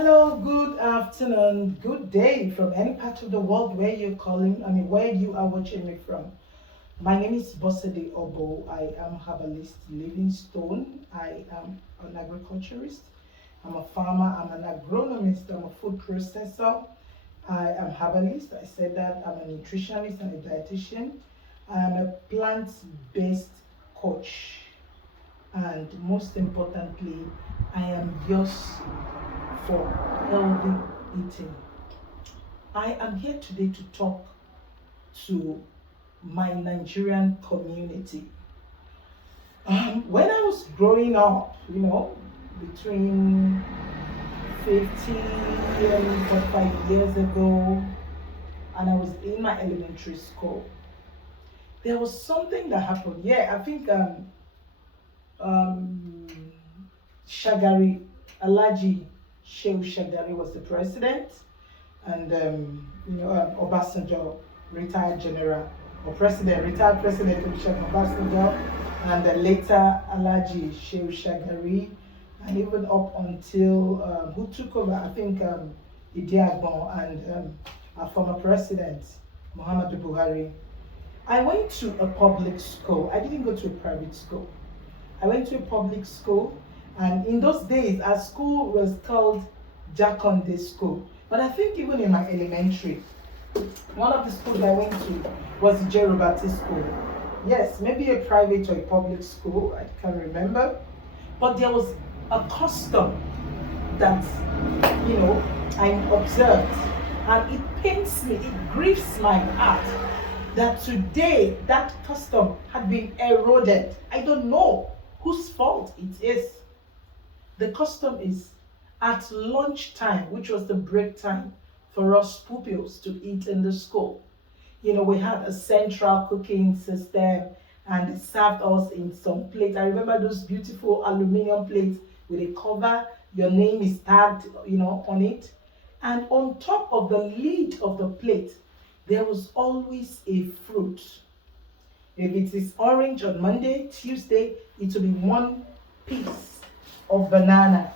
Hello, good afternoon, good day from any part of the world where you're calling, where you are watching me from. My name is Bosede Obo. I am herbalist Livingstone. I am an agriculturist. I'm a farmer. I'm an agronomist. I'm a food processor. I am herbalist. I said that. I'm a nutritionist and a dietitian. I'm a plant-based coach. And most importantly, I am yours for healthy eating. I am here today to talk to my Nigerian community. When I was growing up, between 50 and 45 years ago, and I was in my elementary school, there was something that happened. Yeah, I think um, Shagari, Alaji Shehu Shagari was the president, and Obasanjo, retired general or president, retired president Olusegun Obasanjo, and later Alaji Shehu Shagari, and even up until who took over, I think Idi Agbon and our former president Muhammadu Buhari. I went to a public school. I didn't go to a private school. I went to a public school, and in those days, our school was called Jakonde School. But I think even in my elementary, one of the schools I went to was Jerubati School. Yes, maybe a private or a public school, I can't remember. But there was a custom that, I observed, and it pains me, it grieves my heart that today that custom had been eroded. I don't know whose fault it is. The custom is at lunchtime, which was the break time for us pupils to eat in the school. We had a central cooking system, and it served us in some plates. I remember those beautiful aluminum plates with a cover. Your name is tagged, on it. And on top of the lid of the plate, there was always a fruit. If it is orange on Monday, Tuesday, it will be one piece of banana.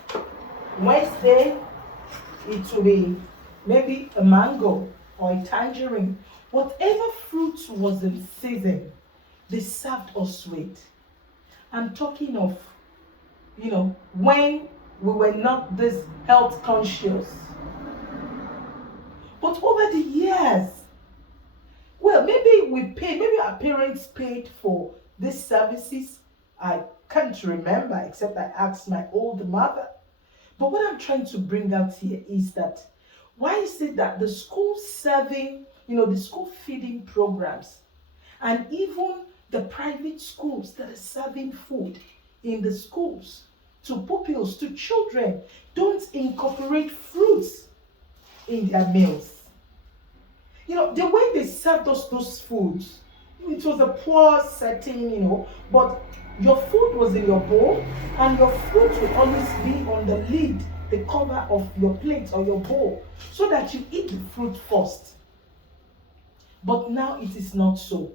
Wednesday, it will be maybe a mango or a tangerine. Whatever fruit was in season, they served us with. I'm talking of, when we were not this health conscious. But over the years, maybe our parents paid for these services. I can't remember, except I asked my old mother. But what I'm trying to bring out here is that why is it that the school serving, the school feeding programs, and even the private schools that are serving food in the schools to pupils, to children, don't incorporate fruits in their meals? The way they served us those foods, it was a poor setting, but your food was in your bowl, and your fruit will always be on the lid, the cover of your plate or your bowl, so that you eat the fruit first. But now it is not so.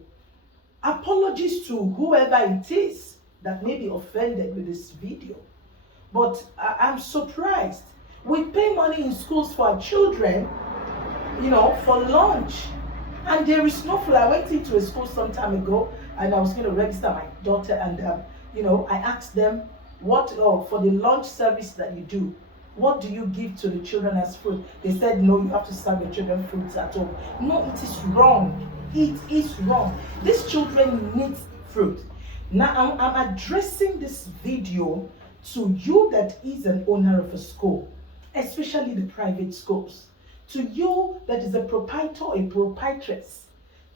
Apologies to whoever it is that may be offended with this video, but I'm surprised. We pay money in schools for our children, for lunch, and there is no food. I went into a school some time ago, and I was going to register my daughter, and I asked them, what for the lunch service that you do, what do you give to the children as food? They said, no, you have to serve your children fruits at home. No, it is wrong. It is wrong. These children need fruit. Now I'm addressing this video to you that is an owner of a school, especially the private schools. To you that is a proprietor or a proprietress,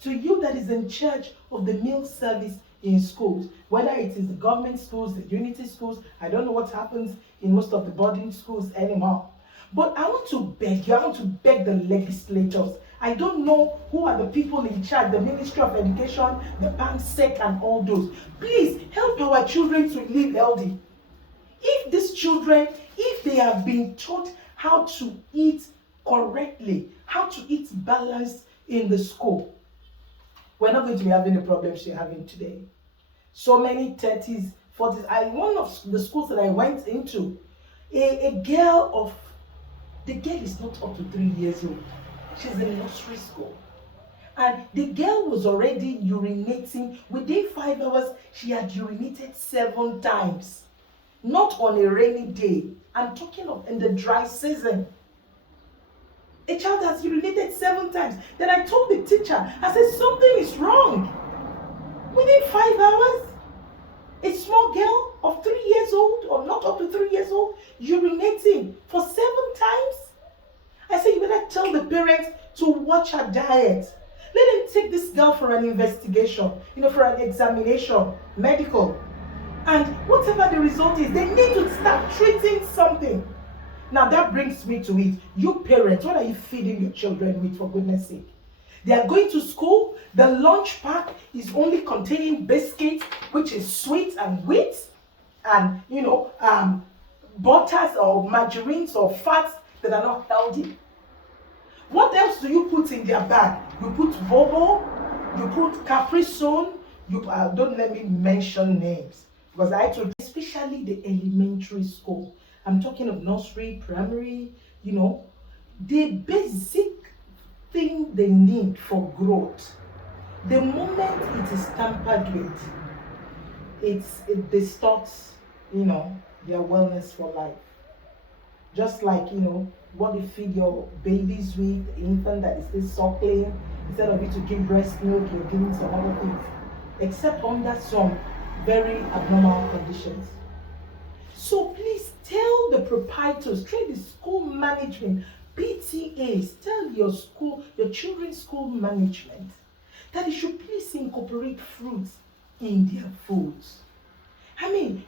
to you that is in charge of the meal service in schools, whether it is the government schools, the unity schools, I don't know what happens in most of the boarding schools anymore. But I want to beg you, I want to beg the legislators. I don't know who are the people in charge, the Ministry of Education, the PANSEC, and all those. Please help our children to live healthy. If these children, if they have been taught how to eat correctly, how to eat balanced in the school, we're not going to be having the problems you're having today. So many 30s, 40s. One of the schools that I went into, a girl of The girl is not up to 3 years old. She's in nursery school. And the girl was already urinating. Within 5 hours, she had urinated 7 times. Not on a rainy day. I'm talking of in the dry season. A child has urinated 7 times. Then I told the teacher, I said, something is wrong. Within 5 hours, a small girl of 3 years old, or not up to 3 years old, urinating for 7 times. I said, you better tell the parents to watch her diet. Let them take this girl for an investigation, for an examination, medical. And whatever the result is, they need to start treating something. Now that brings me to it. You parents, what are you feeding your children with, for goodness sake? They are going to school. The lunch pack is only containing biscuits, which is sweet and wheat, and butters or margarines or fats that are not healthy. What else do you put in their bag? You put Bobo, you put Capri Sun, don't let me mention names, because I told, especially the elementary school. I'm talking of nursery, primary, the basic thing they need for growth. The moment it is tampered with, it distorts, their wellness for life. Just like, what you feed your babies with, the infant that is still suckling, instead of you to give breast milk, you're giving some other things, except under some very abnormal conditions. So please tell the proprietors, tell the school management, PTAs, tell your children's school management that they should please incorporate fruits in their foods.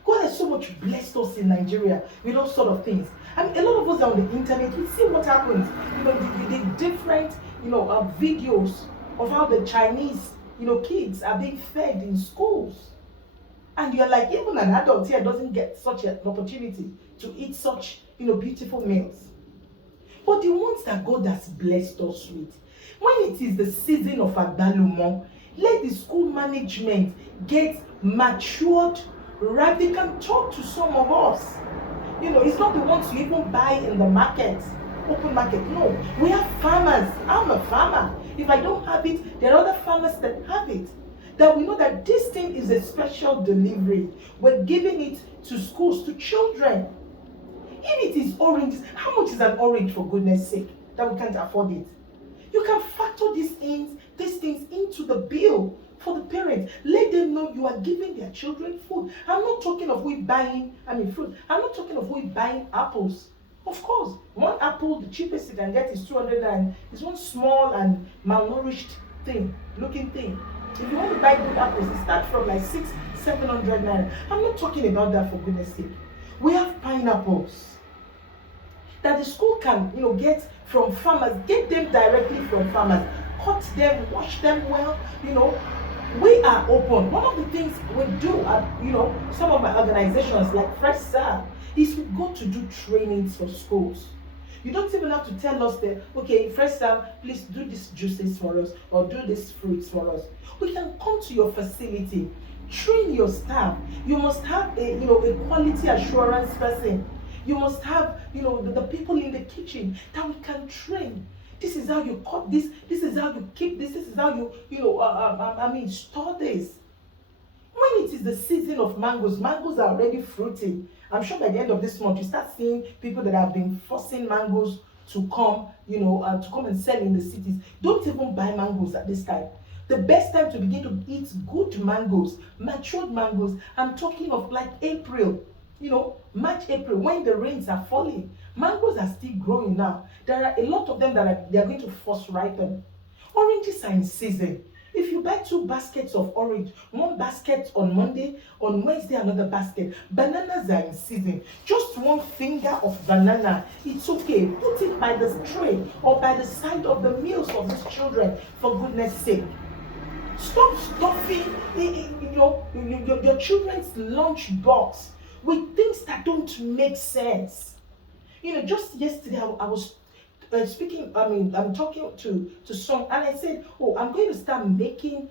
God has so much blessed us in Nigeria with all sort of things. A lot of us are on the internet. We see what happens. The different, videos of how the Chinese, kids are being fed in schools. And you're like, even an adult here doesn't get such an opportunity to eat such, beautiful meals. But the ones that God has blessed us with, when it is the season of Agbalumo, let the school management get matured, right? They can talk to some of us. It's not the ones you even buy in the market, open market. No, we have farmers. I'm a farmer. If I don't have it, there are other farmers that have it. That we know that this thing is a special delivery. We're giving it to schools, to children. If it is oranges, how much is an orange, for goodness sake, that we can't afford it? You can factor these things into the bill for the parents. Let them know you are giving their children food. I'm not talking of we buying, fruit. I'm not talking of we buying apples. Of course, one apple, the cheapest you can get is 200 and it's one small and malnourished looking thing. If you want to buy good apples, it starts from like 600-700 naira. I'm not talking about that, for goodness sake. We have pineapples that the school can, get from farmers. Get them directly from farmers. Cut them, wash them well. We are open. One of the things we do at, some of my organizations like Fresh Start is we go to do trainings for schools. You don't even have to tell us that, okay, Fresh Start, please do these juices for us or do these fruits for us. We can come to your facility, train your staff. You must have a quality assurance person. You must have, the people in the kitchen that we can train. This is how you cut this. This is how you keep this. This is how you, store this. When it is the season of mangoes are already fruiting. I'm sure by the end of this month, you start seeing people that have been forcing mangoes to come, to come and sell in the cities. Don't even buy mangoes at this time. The best time to begin to eat good mangoes, matured mangoes, I'm talking of like April, March, April, when the rains are falling. Mangoes are still growing now. There are a lot of them that they are going to force ripen. Oranges are in season. If you buy 2 baskets of orange, 1 basket on Monday, on Wednesday another basket. Bananas are in season. Just 1 finger of banana, it's okay. Put it by the tray or by the side of the meals of these children, for goodness sake. Stop stuffing your children's lunch box with things that don't make sense. Just yesterday I was speaking, I'm talking to some, and I said, oh, I'm going to start making,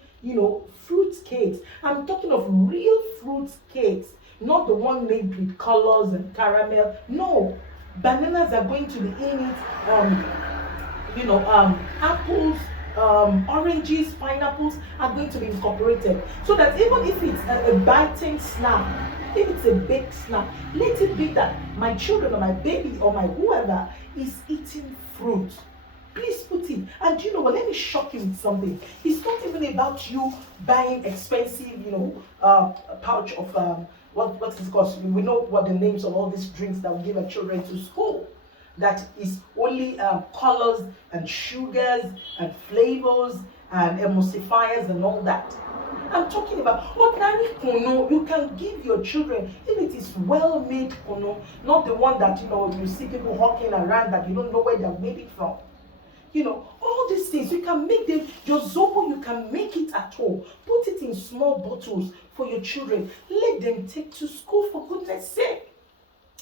fruit cakes. I'm talking of real fruit cakes, not the one made with colors and caramel. No, Bananas are going to be in it. Apples, oranges, pineapples are going to be incorporated, so that even if it's a biting snack, if it's a baked snack, let it be that my children or my baby or my whoever is eating fruit. Please put it. And you know what? Let me shock you with something. It's not even about you buying expensive, pouch of what is it called? We know what the names of all these drinks that we give our children to school. That is only colors and sugars and flavors and emulsifiers and all that. I'm talking about ordinary kono. You can give your children, if it is well-made kono, not the one that you see people hawking around that you don't know where they've made it from. All these things, you can make them. Your zobo, you can make it at home. Put it in small bottles for your children. Let them take to school, for goodness sake.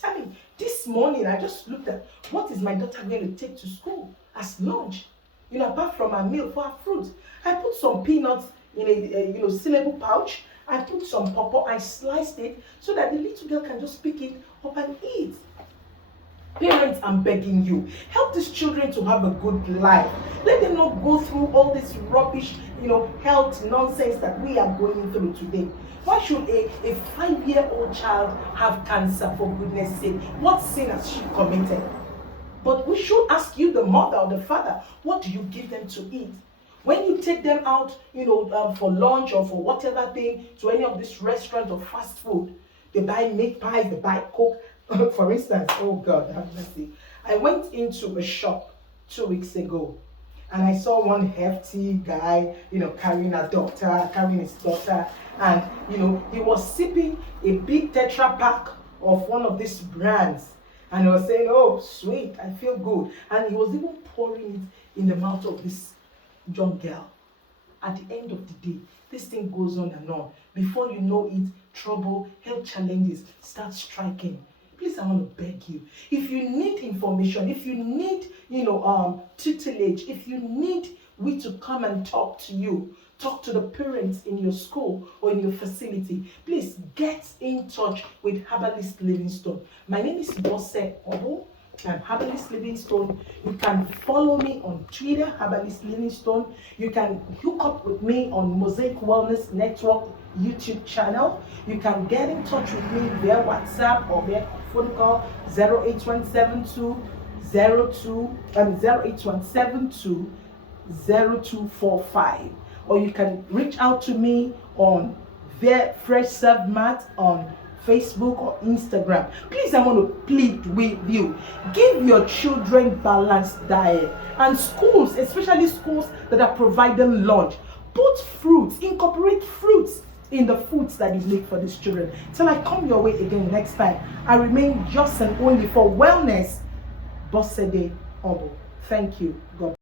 I mean, this morning I just looked at what is my daughter going to take to school as lunch. Apart from her meal for her fruit, I put some peanuts in a sealable pouch. I put some pawpaw. I sliced it so that the little girl can just pick it up and eat. Parents, I'm begging you, help these children to have a good life. Let them not go through all this rubbish, health nonsense that we are going through today. Why should a 5-year-old child have cancer, for goodness sake? What sin has she committed? But we should ask you, the mother or the father, what do you give them to eat? When you take them out, for lunch or for whatever thing, to any of these restaurants or fast food, they buy meat pies, they buy Coke. For instance, oh God, have mercy. I went into a shop 2 weeks ago and I saw one hefty guy, carrying his daughter, and he was sipping a big Tetra pack of one of these brands, and he was saying, "Oh, sweet, I feel good," and he was even pouring it in the mouth of this young girl. At the end of the day, this thing goes on and on. Before you know it, trouble, health challenges start striking. Please, I want to beg you. If you need information, if you need, tutelage, if you need we to come and talk to you, talk to the parents in your school or in your facility, please get in touch with Herbalist Livingstone. My name is Bosse Obo. I'm Herbalist Livingstone. You can follow me on Twitter, Herbalist Livingstone. You can hook up with me on Mosaic Wellness Network YouTube channel. You can get in touch with me via WhatsApp or via phone call 08172 0245, or you can reach out to me on via Fresh Serve Mat on Facebook or Instagram. Please, I want to plead with you. Give your children balanced diet, and schools, especially schools that are providing lunch, put fruits, incorporate fruits in the foods that you make for these children. Till I come your way again next time, I remain just and only for wellness, Bosse Obo. Thank you. God.